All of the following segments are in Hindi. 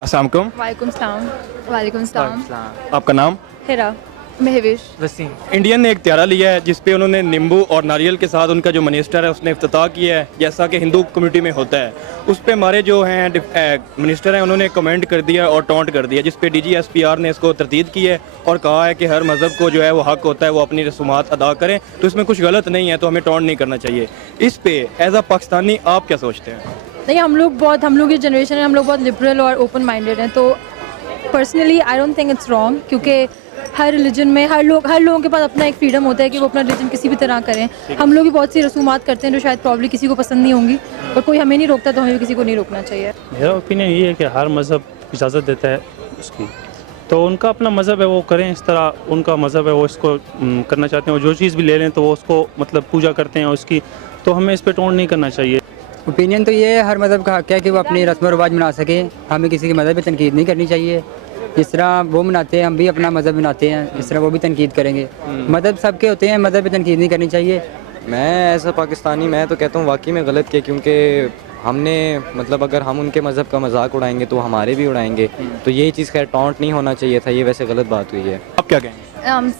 अस्सलाम वालेकुम। वालेकुम सलाम। वालेकुम सलाम। आपका नाम? हिरा महविश। वसीम। इंडियन ने एक त्यारा लिया है जिस पे उन्होंने नींबू और नारियल के साथ उनका जो मिनिस्टर है उसने इफ्तिताह किया है, जैसा कि हिंदू कम्युनिटी में होता है। उस पे हमारे जो हैं मिनिस्टर हैं उन्होंने कमेंट कर दिया और टॉन्ट कर दिया, जिस पे DGSPR ने इसको तरदीद की है और कहा है कि हर मज़हब को जो है वो हक होता है वो अपनी रसूमात अदा करें, तो इसमें कुछ गलत नहीं है, तो हमें टॉन्ट नहीं करना चाहिए। इस पे एज अ पाकिस्तानी आप क्या सोचते हैं? नहीं, हम लोग की जनरेशन है, हम लोग बहुत लिबरल और ओपन माइंडेड हैं, तो personally I don't think it's wrong, क्योंकि हर रिलीजन में हर लोगों के पास अपना एक फ्रीडम होता है कि वो अपना रिलीजन किसी भी तरह करें। हम लोग भी बहुत सी रसूमात करते हैं जो शायद प्रॉब्ली किसी को पसंद नहीं होंगी, और कोई हमें नहीं रोकता तो हमें भी किसी को नहीं रोकना चाहिए। मेरा ओपिनियन ये है कि हर मज़हब इजाज़त देता है उसकी, तो उनका अपना मज़हब है वो करें, इस तरह उनका मज़हब है वो इसको करना चाहते हैं, वो जो चीज़ भी ले लें तो वो उसको मतलब पूजा करते हैं उसकी, तो हमें इस पर टोन नहीं करना चाहिए। ओपिनियन तो ये है हर मज़हब का हक़ है कि वो अपनी रस्म व रिवाज मना सके, हमें किसी के मज़हब पर तनकीद नहीं करनी चाहिए। जिस तरह वो मनाते हैं हम भी अपना मज़हब मनाते हैं, इस तरह वो भी तनकीद करेंगे। मज़हब सबके होते हैं, मज़हब पर तनकीद नहीं करनी चाहिए। मैं ऐसा पाकिस्तानी मैं तो कहता हूँ वाकई में गलत किया, क्योंकि हमने मतलब अगर हम उनके मज़हब का मजाक उड़ाएंगे तो हमारे भी उड़ाएंगे, तो यही चीज़ खैर टॉन्ट नहीं होना चाहिए था, ये वैसे गलत बात हुई है। आप क्या कहेंगे?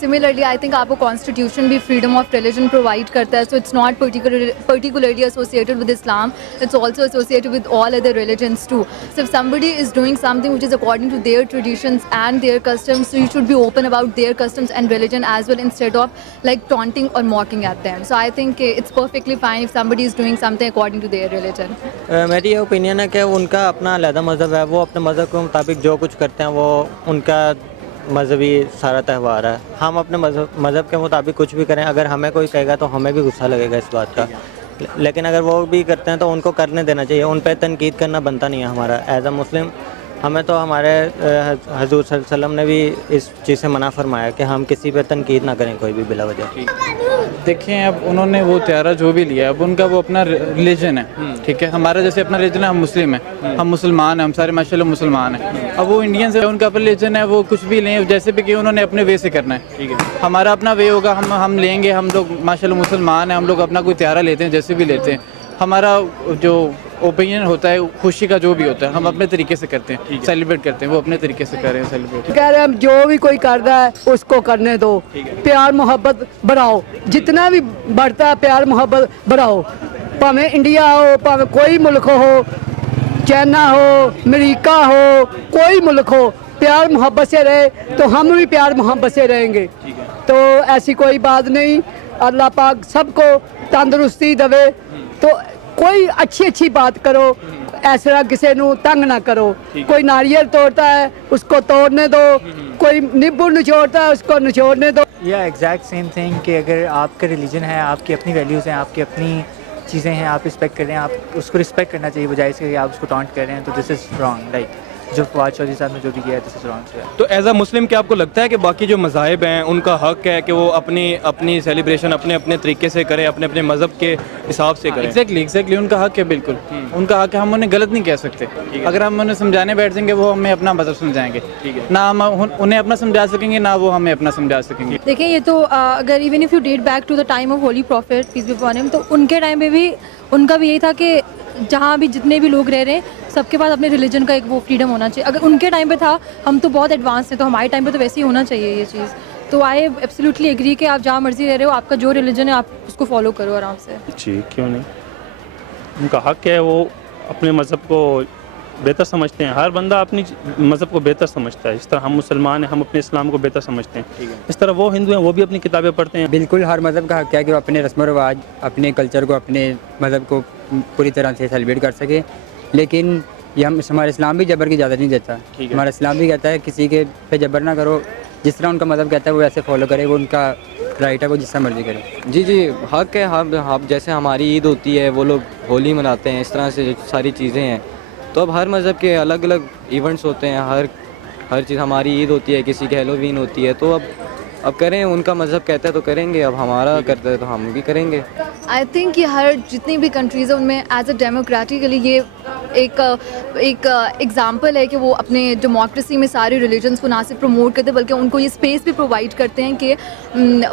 सिमिलरली आई थिंक आपको कॉन्स्टिट्यूशन भी फ्रीडम ऑफ रिलीजन प्रोवाइड करता है, so it's not particularly associated with Islam, it's also associated with all other religions too. So if somebody is doing something which is according to their traditions and their customs, so you should be open about their customs and religion as well, instead of like taunting और mocking at them. So I think it's perfectly fine if somebody is doing something according to their religion. मेरी ये ओपिनियन है कि उनका अपना अलग मज़हब है, वो अपने मज़हब के मुताबिक जो कुछ करते हैं वो उनका मजहबी सारा त्यौहार है। हम अपने मज़हब के मुताबिक कुछ भी करें, अगर हमें कोई कहेगा तो हमें भी गुस्सा लगेगा इस बात का, लेकिन अगर वो भी करते हैं तो उनको करने देना चाहिए, उन पर तनकीद करना बनता नहीं है हमारा एज अ मुस्लिम। हमें तो हमारे हजूर सल्लल्लाहु अलैहि वसल्लम ने भी इस चीज़ से मना फरमाया कि हम किसी पे तनकीद ना करें कोई भी बिला वजह। देखें, अब उन्होंने वो त्यारा जो भी लिया, अब उनका वो अपना रिलीजन है, ठीक है। हमारा जैसे अपना रिलीजन है, हम मुस्लिम हैं, हम मुसलमान हैं, हम सारे माशाल्लाह मुसलमान हैं। अब वो इंडियन है, उनका अपना रिलीजन है, वो कुछ भी लें जैसे भी कि उन्होंने अपने वे से करना है, ठीक है। हमारा अपना वे होगा, हम लेंगे, हम लोग माशाल्लाह मुसलमान हैं, हम लोग अपना कोई त्यारा लेते हैं जैसे भी लेते हैं। हमारा जो ओपिनियन होता है खुशी का जो भी होता है हम अपने तरीके से करते हैं, सेलिब्रेट करते हैं, वो अपने तरीके से कर रहे हैं सेलिब्रेट। कह रहे हैं हम जो भी कोई कर रहा है उसको करने दो, प्यार मोहब्बत बढ़ाओ, जितना भी बढ़ता है प्यार मोहब्बत बढ़ाओ, भावें इंडिया हो, भावें कोई मुल्क हो, चाइना हो, अमेरिका हो, कोई मुल्क हो, प्यार मोहब्बत से रहे तो हम भी प्यार मोहब्बत से रहेंगे। तो ऐसी कोई बात नहीं, अल्लाह पाक सबको तंदुरुस्ती देवे, तो कोई अच्छी बात करो, ऐसा किसी को तंग ना करो। कोई नारियल तोड़ता है उसको तोड़ने दो, कोई नींबू निचोड़ता है उसको निचोड़ने दो। या एग्जैक्ट सेम थिंग कि अगर आपका रिलीजन है, आपकी अपनी वैल्यूज़ हैं, आपकी अपनी चीज़ें हैं, आप रिस्पेक्ट कर रहे हैं, आप उसको रिस्पेक्ट करना चाहिए बजाय इसके कि आप उसको टॉन्ट कर रहे हैं, तो दिस इज़ रॉन्ग। लाइक जो फवाद चौधरी साहब ने जो भी किया है, दिस इज़ रॉन्ग। तो एज अ मुस्लिम क्या आपको लगता है कि बाकी जो मज़ाहिब हैं उनका हक़ है कि वो अपनी सेलिब्रेशन अपने तरीके से करें, अपने मज़हब के हिसाब से करें? एग्जैक्टली उनका हक़ है, बिल्कुल उनका हक़ है, हम उन्हें गलत नहीं कह सकते। अगर हम उन्हें समझाने बैठ जाएंगे वो हमें अपना मज़हब समझाएंगे, ना हम उन्हें अपना समझा सकेंगे ना वो हमें अपना समझा सकेंगे। देखिए, ये तो अगर even if you date back to the time of holy prophet peace be upon him, तो उनके टाइम पे भी उनका भी यही था कि जहाँ भी जितने भी लोग रह रहे हैं सबके पास अपने रिलीजन का एक वो फ्रीडम होना चाहिए। अगर उनके टाइम पे था, हम तो बहुत एडवांस थे, तो हमारे टाइम पे तो वैसे ही होना चाहिए ये चीज़। तो आई एब्सोल्युटली एग्री कि आप जहाँ मर्जी रह रहे हो, आपका जो रिलीजन है आप उसको फॉलो करो आराम से। जी, क्यों नहीं, उनका हक़ है, वो अपने मज़हब को बेहतर समझते हैं। हर बंदा अपनी मज़हब को बेहतर समझता है, इस तरह हम मुसलमान हैं, हम अपने इस्लाम को बेहतर समझते हैं, इस तरह वो हिंदू हैं, वो भी अपनी किताबें पढ़ते हैं। बिल्कुल हर मज़हब का हक़ है कि वो अपने रस्म व रिवाज, अपने कल्चर को, अपने मज़हब को पूरी तरह से सेलिब्रेट कर सके, लेकिन ये हमारा इस्लाम भी जबर की इजाज़त नहीं देता। हमारा इस्लाम भी कहता है किसी के पे जबर ना करो, जिस तरह उनका मज़हब कहता है वो वैसे फॉलो करे, वो उनका राइट है, वो जिस तरह मर्जी करे। जी हक़ है। हम जैसे हमारी ईद होती है, वो लोग होली मनाते हैं, इस तरह से सारी चीज़ें हैं। तो अब हर मज़हब के अलग अलग इवेंट्स होते हैं, हर चीज़, हमारी ईद होती है, किसी की हैलोवीन होती है, तो अब करें, उनका मज़हब कहता है तो करेंगे, अब हमारा करता है तो हम भी करेंगे। आई थिंक कि हर जितनी भी कंट्रीज़ है उनमें एज अ डेमोक्रेटिकली ये एक एग्जांपल है कि वो अपने डेमोक्रेसी में सारे रिलीजन्स को ना सिर्फ प्रमोट करते बल्कि उनको ये स्पेस भी प्रोवाइड करते हैं कि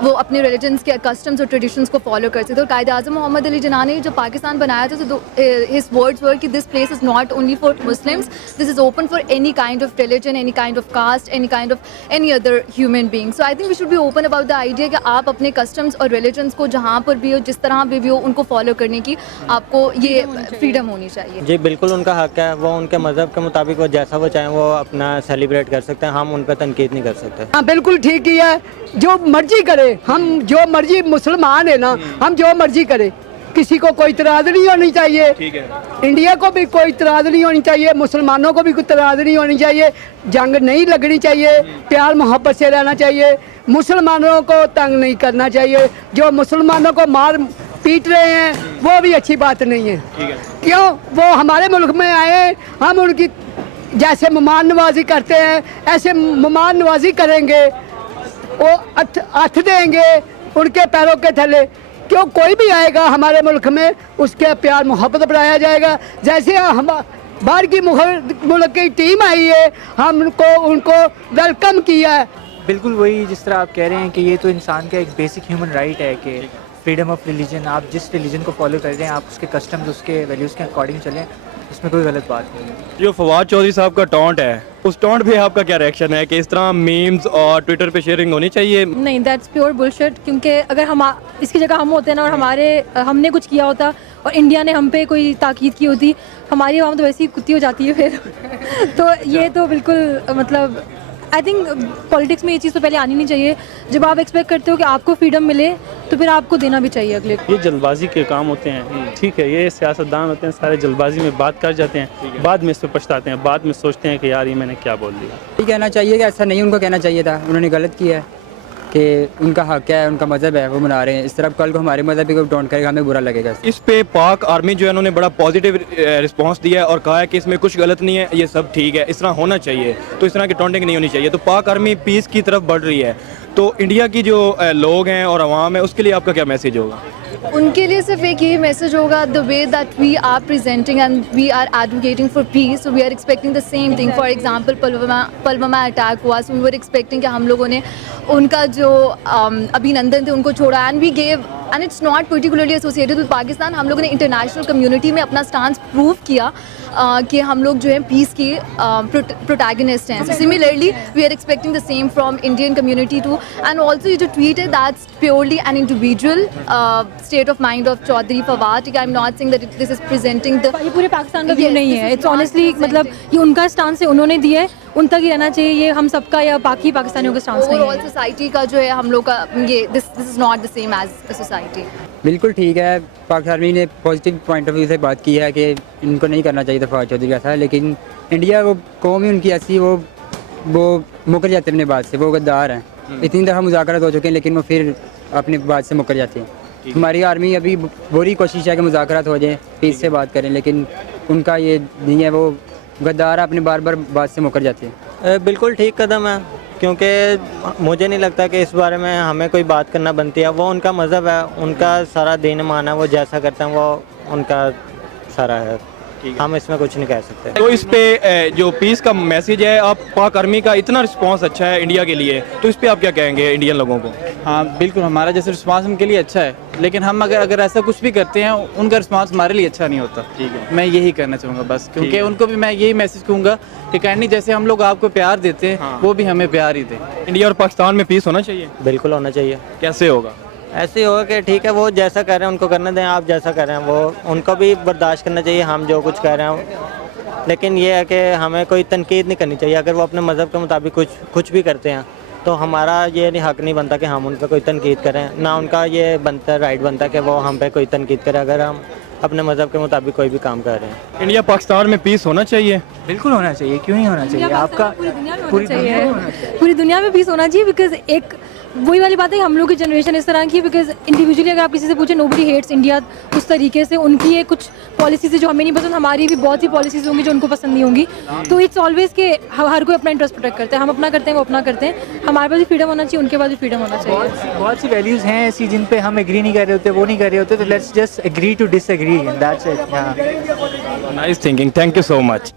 वो अपने रिलीजन्स के कस्टम्स और ट्रेडिशंस को फॉलो कर सकते हैं। और कायद आज़म मोहम्मद अली जिन्ना ने जब पाकिस्तान बनाया था तो हिज वर्ड्स वर कि this place is not only for Muslims, this is open for any kind of religion, any kind of caste, any kind of any other human being. So I think we should be open about the idea कि आप अपने कस्टम्स और रिलीजन्स को जहाँ पर भी हो, जिस तरह भी हो, उनको फॉलो करने की आपको ये फ्रीडम होनी चाहिए। जी बिल्कुल उनका हक है, वो उनके मज़हब के मुताबिक वो जैसा वो चाहें वो अपना सेलिब्रेट कर सकते हैं, हम उन पर तनकीद नहीं कर सकते। हाँ बिल्कुल ठीक ही है, जो मर्जी करे, हम जो मर्जी मुसलमान है ना, हम जो मर्जी करे, किसी को कोई इतराज़ नहीं होनी चाहिए। ठीक है। इंडिया को भी कोई इतराज़ नहीं होनी चाहिए, मुसलमानों को भी कोई इतराज़ नहीं होनी चाहिए, जंग नहीं लगनी चाहिए, प्यार मोहब्बत से रहना चाहिए, मुसलमानों को तंग नहीं करना चाहिए। जो मुसलमानों को मार पीट रहे हैं वो भी अच्छी बात नहीं है। क्यों? वो हमारे मुल्क में आए, हम उनकी जैसे मेहमान नवाजी करते हैं ऐसे मेहमान नवाजी करेंगे, वो हथ देंगे उनके पैरों के थले। क्यों? कोई भी आएगा हमारे मुल्क में उसके प्यार मोहब्बत बढ़ाया जाएगा। जैसे हम बाहर की मुल्क की टीम आई है, हमको उनको वेलकम किया है। बिल्कुल वही जिस तरह आप कह रहे हैं कि ये तो इंसान का एक बेसिक ह्यूमन राइट है कि फ्रीडम ऑफ रिलीजन, आप जिस रिलीजन को फॉलो कर रहे हैं आप उसके कस्टम्स उसके वैल्यूज़ के अकॉर्डिंग चलें, उसमें कोई गलत बात नहीं है। जो फवाद चौधरी साहब का टॉन्ट है, उस टॉन्ट पे आपका क्या रिएक्शन है कि इस तरह मीम्स और ट्विटर पे शेयरिंग होनी चाहिए? नहीं, दैट्स प्योर बुलशिट। क्योंकि अगर हम इसकी जगह हम होते ना और हमने कुछ किया होता और इंडिया ने हम पे कोई ताकीद की होती, हमारी आवाम तो वैसे ही कुत्ती हो जाती है फिर तो ये तो बिल्कुल मतलब आई थिंक पॉलिटिक्स में ये चीज़ तो पहले आनी नहीं चाहिए। जब आप एक्सपेक्ट करते हो कि आपको फ्रीडम मिले तो फिर आपको देना भी चाहिए अगले को। ये जल्दबाजी के काम होते हैं, ठीक है, ये सियासतदान होते हैं, सारे जल्दबाजी में बात कर जाते हैं, बाद में इस पर पछताते हैं, बाद में सोचते हैं कि यार ये मैंने क्या बोल दिया। ये कहना चाहिए कि ऐसा नहीं उनको कहना चाहिए था, उन्होंने गलत किया है कि उनका हक है, उनका मज़हब है, वो मना रहे हैं। इस तरह कल को हमारे मज़हब को टोंट करेगा, हमें बुरा लगेगा। इस पे पाक आर्मी जो है उन्होंने बड़ा पॉजिटिव रिस्पांस दिया है और कहा है कि इसमें कुछ गलत नहीं है, ये सब ठीक है, इस तरह होना चाहिए, तो इस तरह की टॉन्टिंग नहीं होनी चाहिए। तो पाक आर्मी पीस की तरफ बढ़ रही है, तो इंडिया की जो लोग हैं और अवाम है उसके लिए आपका क्या मैसेज होगा? उनके लिए सिर्फ एक ये मैसेज होगा, the way that we are presenting and we are advocating for peace, so we are expecting the same thing. For example Pulwama attack हुआ, सो वी वर एक्सपेक्टिंग कि हम लोगों ने उनका जो अभिनंदन थे उनको छोड़ा, and we gave, and it's not particularly associated with Pakistan. हम लोगों ने इंटरनेशनल कम्युनिटी में अपना स्टांस प्रूव किया कि हम लोग जो है पीस के प्रोटैगनिस्ट हैं। So similarly we are expecting the same from Indian community too. And also ये जो ट्वीट है that's purely an individual state of mind of Chaudhry Fawad. I am not saying that this is presenting the, ये पूरे पाकिस्तान का व्यू नहीं है, इट्स ऑनेस्टली मतलब ये उनका स्टांस है, उन्होंने दिया है, उन तक ही रहना चाहिए, ये हम सबका या बाकी पाकिस्तानियों का स्टांस नहीं ओवरऑल है। सोसाइटी का जो है हम लोग का ये this is not the same as a society. बिल्कुल ठीक है, पाक आर्मी ने पॉजिटिव पॉइंट ऑफ व्यू से बात की है कि इनको नहीं करना चाहिए था फवाद चौधरी का था, लेकिन इंडिया वो कौम ही उनकी ऐसी वो मुकर जाते हैं अपने बात से, वो गद्दार हैं। इतनी दफ़ा मुज़ाकरात हो चुके हैं लेकिन वो फिर अपनी बात से मुकर जाते हैं। हमारी आर्मी अभी पूरी कोशिश है कि मुज़ाकरात हो जाए, पीस से बात करें, लेकिन उनका ये नहीं है, वो गद्दार अपने बार बार बात से मुकर जाते हैं। बिल्कुल ठीक कदम है, क्योंकि मुझे नहीं लगता कि इस बारे में हमें कोई बात करना बनती है। वो उनका मज़हब है, उनका सारा दीन मान है, वो जैसा करते हैं वो उनका सारा है, हम इसमें कुछ नहीं कह सकते। तो इस पे जो पीस का मैसेज है, आप पाक आर्मी का इतना रिस्पांस अच्छा है इंडिया के लिए, तो इस पे आप क्या कहेंगे इंडियन लोगों को? हाँ बिल्कुल, हमारा जैसे रिस्पांस उनके लिए अच्छा है, लेकिन हम अगर ऐसा कुछ भी करते हैं उनका रिस्पांस हमारे लिए अच्छा नहीं होता। ठीक है, मैं यही कहना चाहूँगा बस, क्योंकि उनको भी मैं यही मैसेज कहूँगा कि काइंडली जैसे हम लोग आपको प्यार देते हैं, हाँ, वो भी हमें प्यार ही दें। इंडिया और पाकिस्तान में पीस होना चाहिए? बिल्कुल होना चाहिए। कैसे होगा? ऐसे ही होगा कि ठीक है, वो जैसा कर रहे हैं उनको करने दें, आप जैसा कर रहे हैं वो उनको भी बर्दाश्त करना चाहिए, हम जो कुछ कह रहे हैं। लेकिन ये है कि हमें कोई तनकीद नहीं करनी चाहिए। अगर वो अपने मज़हब के मुताबिक कुछ भी करते हैं तो हमारा ये नहीं हक़ नहीं बनता कि हम उन पर कोई तनकीद करें, ना उनका ये बनता राइट बनता कि वो हम पे कोई तनकीद करें अगर हम अपने मज़हब के मुताबिक कोई भी काम कर रहे हैं। इंडिया पाकिस्तान में पीस होना चाहिए? बिल्कुल होना चाहिए, क्यों नहीं होना चाहिए? आपका पूरी दुनिया में पीस होना चाहिए, बिकॉज एक वही वाली बात है कि हम लोग की जनरेशन इस तरह की, बिकॉज इंडिविजुअली अगर आप किसी से पूछे नोबडी हेट्स इंडिया उस तरीके से, उनकी ये कुछ पॉलिसीज है जो हमें नहीं पसंद, हमारी भी बहुत सी पॉलिसीज होंगी जो उनको पसंद नहीं होंगी। तो इट्स ऑलवेज के हर कोई अपना इंटरेस्ट प्रोटेक्ट करते हैं, हम अपना करते हैं, वो अपना करते हैं। हमारे पास भी फ्रीडम होना चाहिए, उनके पास भी फ्रीडम होना चाहिए। बहुत सी वैल्यूज़ हैं ऐसी जिन पे हम एग्री नहीं कर रहे होते, वो नहीं कर रहे होते, तो let's just agree to disagree, that's it. Nice thinking, thank you so much.